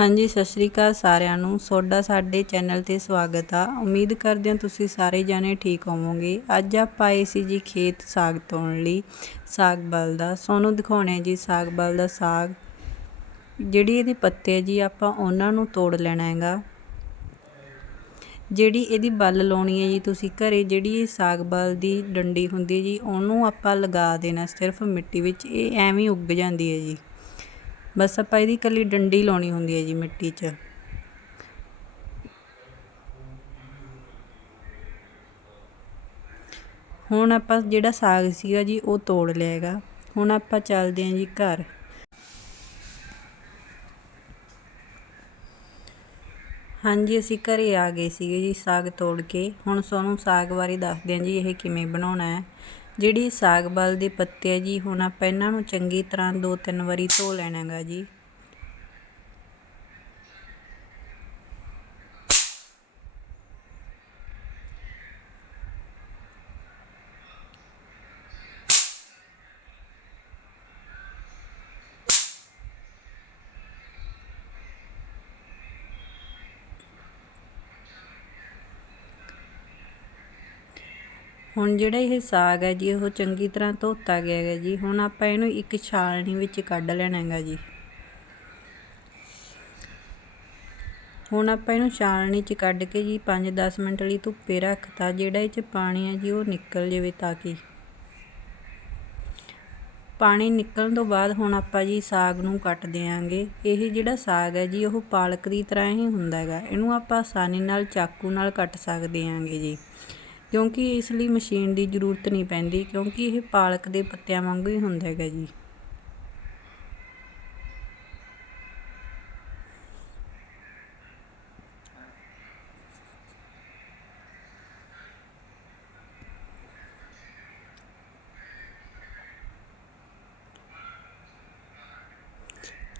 ਹਾਂਜੀ, ਸਤਿ ਸ਼੍ਰੀ ਅਕਾਲ ਸਾਰਿਆਂ ਨੂੰ। ਤੁਹਾਡਾ ਸਾਡੇ ਚੈਨਲ ਤੇ ਸਵਾਗਤ ਆ। ਉਮੀਦ ਕਰਦੇ ਹਾਂ ਤੁਸੀਂ ਸਾਰੇ ਜਾਣੇ ਠੀਕ ਹੋਵੋਗੇ। ਅੱਜ ਆਪਾਂ ਆਏ ਸੀ ਜੀ ਖੇਤ ਸਾਗ ਤੋੜਨ ਲਈ, ਸਾਗ ਬਲ ਦਾ। ਸੋਨੂੰ ਦਿਖਾਉਣੇ ਜੀ ਸਾਗ ਬਲ ਦਾ ਸਾਗ। ਜਿਹੜੀ ਇਹਦੇ ਪੱਤੇ ਜੀ, ਆਪਾਂ ਉਹਨਾਂ ਨੂੰ ਤੋੜ ਲੈਣਾ ਹੈਗਾ। ਜਿਹੜੀ ਇਹਦੀ ਬੱਲ ਲਾਉਣੀ ਹੈ ਜੀ, ਤੁਸੀਂ ਘਰੇ ਜਿਹੜੀ ਇਹ ਸਾਗ ਬਲ ਦੀ ਡੰਡੀ ਹੁੰਦੀ ਹੈ ਜੀ, ਉਹਨੂੰ ਆਪਾਂ ਲਗਾ ਦੇਣਾ ਸਿਰਫ ਮਿੱਟੀ ਵਿੱਚ। ਇਹ ਐਵੇਂ ਹੀ ਉੱਗ ਜਾਂਦੀ ਹੈ ਜੀ। ਬਸ ਆਪਾਂ ਇਹਦੀ ਇਕੱਲੀ ਡੰਡੀ ਲਾਉਣੀ ਹੁੰਦੀ ਹੈ ਜੀ ਮਿੱਟੀ 'ਚ। ਹੁਣ ਆਪਾਂ ਜਿਹੜਾ ਸਾਗ ਸੀਗਾ ਜੀ, ਉਹ ਤੋੜ ਲਿਆ ਹੈਗਾ। ਹੁਣ ਆਪਾਂ ਚੱਲਦੇ ਹਾਂ ਜੀ ਘਰ। ਹਾਂਜੀ, ਅਸੀਂ ਘਰੇ ਆ ਗਏ ਸੀਗੇ ਜੀ ਸਾਗ ਤੋੜ ਕੇ। ਹੁਣ ਤੁਹਾਨੂੰ ਸਾਗ ਬਾਰੇ ਦੱਸਦੇ ਹਾਂ ਜੀ, ਇਹ ਕਿਵੇਂ ਬਣਾਉਣਾ ਹੈ। ਜਿਹੜੀ ਸਾਗ ਬਲ ਦੇ ਪੱਤੇ ਆ ਜੀ, ਹੁਣ ਆਪਾਂ ਇਹਨਾਂ ਨੂੰ ਚੰਗੀ ਤਰ੍ਹਾਂ ਦੋ ਤਿੰਨ ਵਾਰੀ ਧੋ ਲੈਣਾ ਗਾ ਜੀ। ਹੁਣ ਜਿਹੜਾ ਇਹ ਸਾਗ ਹੈ ਜੀ, ਉਹ ਚੰਗੀ ਤਰ੍ਹਾਂ ਧੋਤਾ ਗਿਆ ਹੈ ਜੀ। ਹੁਣ ਆਪਾਂ ਇਹਨੂੰ ਇੱਕ ਛਾਲਣੀ ਵਿੱਚ ਕੱਢ ਲੈਣਾ ਹੈਗਾ ਜੀ। ਹੁਣ ਆਪਾਂ ਇਹਨੂੰ ਛਾਲਣੀ 'ਚ ਕੱਢ ਕੇ ਜੀ 5-10 ਮਿੰਟ ਲਈ ਧੁੱਪੇ ਰੱਖਤਾ। ਜਿਹੜਾ ਇਹ 'ਚ ਪਾਣੀ ਹੈ ਜੀ, ਉਹ ਨਿਕਲ ਜਾਵੇ ਤਾਂ ਕਿ। ਪਾਣੀ ਨਿਕਲਣ ਤੋਂ ਬਾਅਦ ਹੁਣ ਆਪਾਂ ਜੀ ਸਾਗ ਨੂੰ ਕੱਟ ਦੇਾਂਗੇ ਇਹ ਜਿਹੜਾ ਸਾਗ ਹੈ ਜੀ, ਉਹ ਪਾਲਕ ਦੀ ਤਰ੍ਹਾਂ ਹੀ ਹੁੰਦਾ ਹੈਗਾ। ਇਹਨੂੰ ਆਪਾਂ ਆਸਾਨੀ ਨਾਲ ਚਾਕੂ ਨਾਲ ਕੱਟ ਸਕਦੇ ਆਂਗੇ ਜੀ। ਕਿਉਂਕਿ ਇਸ ਲਈ ਮਸ਼ੀਨ ਦੀ ਜ਼ਰੂਰਤ ਨਹੀਂ ਪੈਂਦੀ, ਕਿਉਂਕਿ ਇਹ ਪਾਲਕ ਦੇ ਪੱਤਿਆਂ ਵਾਂਗੂ ਹੀ ਹੁੰਦਾ ਹੈਗਾ ਜੀ।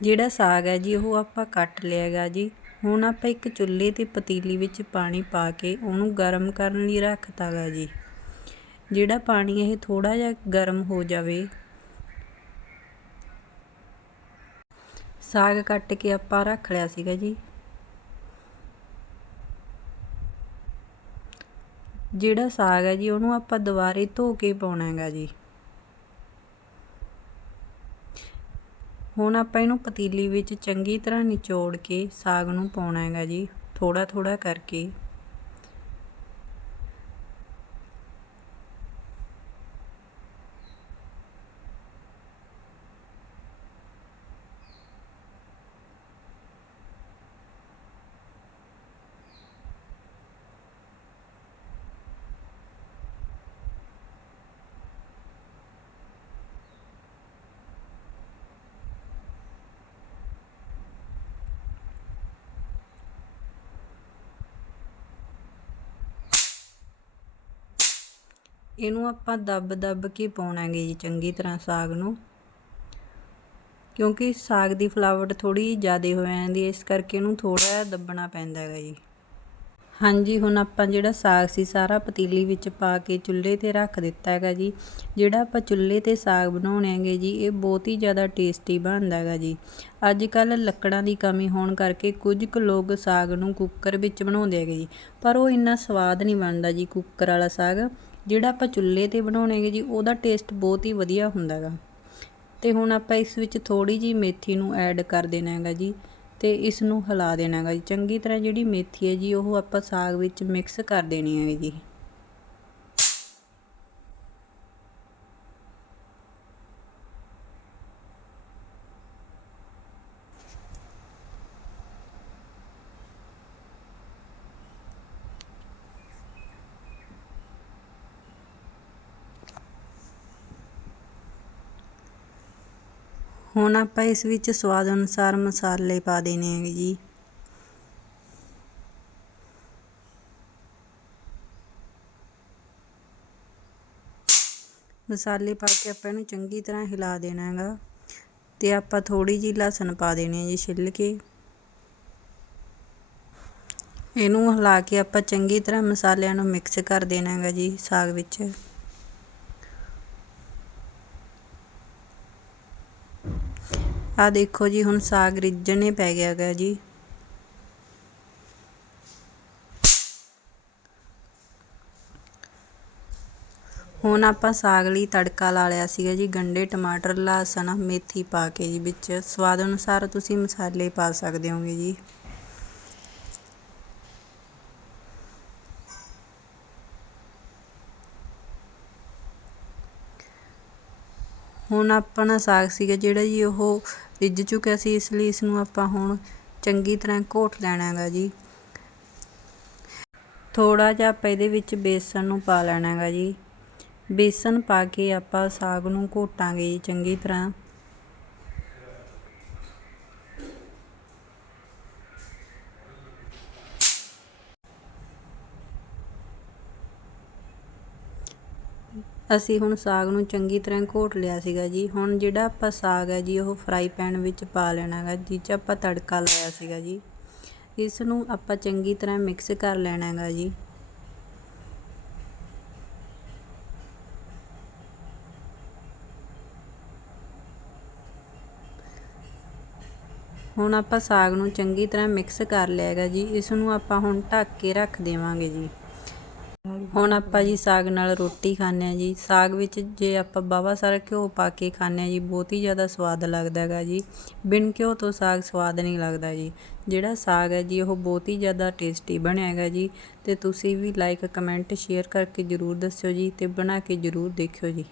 ਜਿਹੜਾ ਸਾਗ ਹੈ ਜੀ, ਉਹ ਆਪਾਂ ਕੱਟ ਲਿਆ ਹੈਗਾ ਜੀ। ਹੁਣ ਆਪਾਂ ਇੱਕ ਚੁੱਲ੍ਹੇ 'ਤੇ ਪਤੀਲੀ ਵਿੱਚ ਪਾਣੀ ਪਾ ਕੇ ਉਹਨੂੰ ਗਰਮ ਕਰਨ ਲਈ ਰੱਖਤਾ ਗਾ ਜੀ। ਜਿਹੜਾ ਪਾਣੀ ਇਹ ਥੋੜਾ ਜਿਹਾ ਗਰਮ ਹੋ ਜਾਵੇ। ਸਾਗ ਕੱਟ ਕੇ ਆਪਾਂ ਰੱਖ ਲਿਆ ਸੀਗਾ ਜੀ। ਜਿਹੜਾ ਸਾਗ ਹੈ ਜੀ, ਉਹਨੂੰ ਆਪਾਂ ਦੁਬਾਰੇ ਧੋ ਕੇ ਪਾਉਣਾ ਹੈਗਾ ਜੀ। ਹੁਣ ਆਪਾਂ ਇਹਨੂੰ ਪਤੀਲੀ ਵਿੱਚ ਚੰਗੀ ਤਰ੍ਹਾਂ ਨਿਚੋੜ ਕੇ ਸਾਗ ਨੂੰ ਪਾਉਣਾ ਹੈਗਾ ਜੀ ਥੋੜਾ ਥੋੜਾ ਕਰਕੇ। ਇਹਨੂੰ ਆਪਾਂ ਦੱਬ ਦੱਬ ਕੇ ਪਾਉਣਾਗੇ ਜੀ ਚੰਗੀ ਤਰ੍ਹਾਂ ਸਾਗ ਨੂੰ। ਕਿਉਂਕਿ ਸਾਗ ਦੀ ਫਲਾਵਟ ਥੋੜੀ ਜ਼ਿਆਦਾ ਹੋ ਜਾਂਦੀ ਹੈ, ਇਸ ਕਰਕੇ ਇਹਨੂੰ ਥੋੜਾ ਜਿਹਾ ਦੱਬਣਾ ਪੈਂਦਾ ਹੈਗਾ ਜੀ। ਹਾਂਜੀ, ਹੁਣ ਆਪਾਂ ਜਿਹੜਾ ਸਾਗ ਸੀ, ਸਾਰਾ ਪਤੀਲੀ ਵਿੱਚ ਪਾ ਕੇ ਚੁੱਲ੍ਹੇ 'ਤੇ ਰੱਖ ਦਿੱਤਾ ਹੈਗਾ ਜੀ। ਜਿਹੜਾ ਆਪਾਂ ਚੁੱਲ੍ਹੇ 'ਤੇ ਸਾਗ ਬਣਾਉਣੇ ਹੈਗੇ ਜੀ, ਇਹ ਬਹੁਤ ਹੀ ਜ਼ਿਆਦਾ ਟੇਸਟੀ ਬਣਦਾ ਹੈਗਾ ਜੀ। ਅੱਜ ਕੱਲ ਲੱਕੜਾਂ ਦੀ ਕਮੀ ਹੋਣ ਕਰਕੇ ਕੁਝ ਕੁ ਲੋਕ ਸਾਗ ਨੂੰ ਕੁੱਕਰ ਵਿੱਚ ਬਣਾਉਂਦੇ ਹੈਗੇ ਜੀ, ਪਰ ਉਹ ਇੰਨਾ ਸਵਾਦ ਨਹੀਂ ਬਣਦਾ ਜੀ ਕੁੱਕਰ ਵਾਲਾ ਸਾਗ। ਜਿਹੜਾ ਆਪਾਂ ਚੁੱਲ੍ਹੇ 'ਤੇ ਬਣਾਉਣੇ ਬਣਾਉਣੇਗੇ ਜੀ, ਉਹਦਾ ਟੇਸਟ ਬਹੁਤ ਹੀ ਵਧੀਆ ਹੁੰਦਾ ਹੈਗਾ। ਤੇ ਹੁਣ ਆਪਾਂ ਇਸ ਵਿੱਚ ਥੋੜੀ ਜੀ ਮੇਥੀ ਨੂੰ ਐਡ ਕਰ ਦੇਣਾ ਹੈਗਾ ਜੀ, ਤੇ ਇਸ ਨੂੰ ਹਿਲਾ ਦੇਣਾ ਹੈਗਾ ਜੀ। ਚੰਗੀ ਤਰ੍ਹਾਂ ਜਿਹੜੀ ਮੇਥੀ ਹੈ ਜੀ, ਉਹ ਆਪਾਂ ਸਾਗ ਵਿੱਚ ਮਿਕਸ ਕਰ ਦੇਣੀ ਹੈ ਜੀ। ਹੁਣ ਆਪਾਂ ਇਸ ਵਿੱਚ ਸਵਾਦ ਅਨੁਸਾਰ ਮਸਾਲੇ ਪਾ ਦੇਣੇ ਹੈਗੇ ਜੀ। ਮਸਾਲੇ ਪਾ ਕੇ ਆਪਾਂ ਇਹਨੂੰ ਚੰਗੀ ਤਰ੍ਹਾਂ ਹਿਲਾ ਦੇਣਾ ਹੈਗਾ ਤੇ ਆਪਾਂ ਥੋੜੀ ਜਿਹੀ ਲਸਣ ਪਾ ਦੇਣੀ ਹੈ ਜੀ ਛਿੱਲ ਕੇ। ਇਹਨੂੰ ਹਿਲਾ ਕੇ ਆਪਾਂ ਚੰਗੀ ਤਰ੍ਹਾਂ ਮਸਾਲਿਆਂ ਨੂੰ ਮਿਕਸ ਕਰ ਦੇਣਾ ਹੈਗਾ ਜੀ ਸਾਗ ਵਿੱਚ। ਆ ਦੇਖੋ ਜੀ, ਹੁਣ ਸਾਗ ਰਿੱਝਣੇ ਪੈ ਗਿਆ ਗਾ ਜੀ। ਹੁਣ ਆਪਾਂ ਸਾਗ ਲਈ ਤੜਕਾ ਲਾ ਲਿਆ ਸੀਗਾ ਜੀ, ਗੰਡੇ, ਟਮਾਟਰ ਲਹਸਣ ਮੇਥੀ ਪਾ ਕੇ ਜੀ ਵਿੱਚ। ਸਵਾਦ ਅਨੁਸਾਰ ਤੁਸੀਂ ਮਸਾਲੇ ਪਾ ਸਕਦੇ ਹੋਗੇ ਜੀ। ਹੁਣ ਆਪਣਾ ਸਾਗ ਸੀਗਾ ਜਿਹੜਾ ਜੀ ਉਹ ਰਿੱਝ ਚੁੱਕਿਆ ਸੀ, ਇਸ ਲਈ ਇਸ ਨੂੰ ਆਪਾਂ ਹੁਣ ਚੰਗੀ ਤਰ੍ਹਾਂ ਘੋਟ ਲੈਣਾ ਹੈਗਾ ਜੀ। ਥੋੜਾ ਜਿਹਾ ਆਪਾਂ ਇਹਦੇ ਵਿੱਚ ਬੇਸਣ ਨੂੰ ਪਾ ਲੈਣਾ ਹੈਗਾ ਜੀ। ਬੇਸਣ ਪਾ ਕੇ ਆਪਾਂ ਸਾਗ ਨੂੰ ਘੋਟਾਂਗੇ ਜੀ ਚੰਗੀ ਤਰ੍ਹਾਂ। ਅਸੀਂ ਹੁਣ ਸਾਗ ਨੂੰ ਚੰਗੀ ਤਰ੍ਹਾਂ ਘੋਟ ਲਿਆ ਸੀਗਾ ਜੀ। ਹੁਣ ਜਿਹੜਾ ਆਪਾਂ ਸਾਗ ਹੈ ਜੀ, ਉਹ ਫਰਾਈ ਪੈਨ ਵਿੱਚ ਪਾ ਲੈਣਾ ਹੈਗਾ ਜਿਹ 'ਚ ਆਪਾਂ ਤੜਕਾ ਲਾਇਆ ਸੀਗਾ ਜੀ। ਇਸ ਨੂੰ ਆਪਾਂ ਚੰਗੀ ਤਰ੍ਹਾਂ ਮਿਕਸ ਕਰ ਲੈਣਾ ਹੈਗਾ ਜੀ। ਹੁਣ ਆਪਾਂ ਸਾਗ ਨੂੰ ਚੰਗੀ ਤਰ੍ਹਾਂ ਮਿਕਸ ਕਰ ਲਿਆ ਹੈਗਾ ਜੀ। ਇਸ ਨੂੰ ਆਪਾਂ ਹੁਣ ਢੱਕ ਕੇ ਰੱਖ ਦੇਵਾਂਗੇ ਜੀ। ਹੁਣ ਆਪਾਂ ਜੀ ਸਾਗ ਨਾਲ ਰੋਟੀ ਖਾਂਦੇ ਆ ਜੀ। ਸਾਗ ਵਿੱਚ ਜੇ ਆਪਾਂ ਬਾਵਾ ਸਾਰਾ ਘਿਓ ਪਾ ਕੇ ਖਾਂਦੇ ਆ ਜੀ, ਬਹੁਤ ਹੀ ਜ਼ਿਆਦਾ ਸਵਾਦ ਲੱਗਦਾ ਹੈਗਾ ਜੀ। ਬਿਨ ਘਿਓ ਤੋਂ ਸਾਗ ਸਵਾਦ ਨਹੀਂ ਲੱਗਦਾ ਜੀ। ਜਿਹੜਾ ਸਾਗ ਹੈ ਜੀ, ਉਹ ਬਹੁਤ ਹੀ ਜ਼ਿਆਦਾ ਟੇਸਟੀ ਬਣਿਆ ਹੈਗਾ ਜੀ। ਤੇ ਤੁਸੀਂ ਵੀ ਲਾਈਕ ਕਮੈਂਟ ਸ਼ੇਅਰ ਕਰਕੇ ਜਰੂਰ ਦੱਸਿਓ ਜੀ ਤੇ ਬਣਾ ਕੇ ਜਰੂਰ ਦੇਖਿਓ ਜੀ।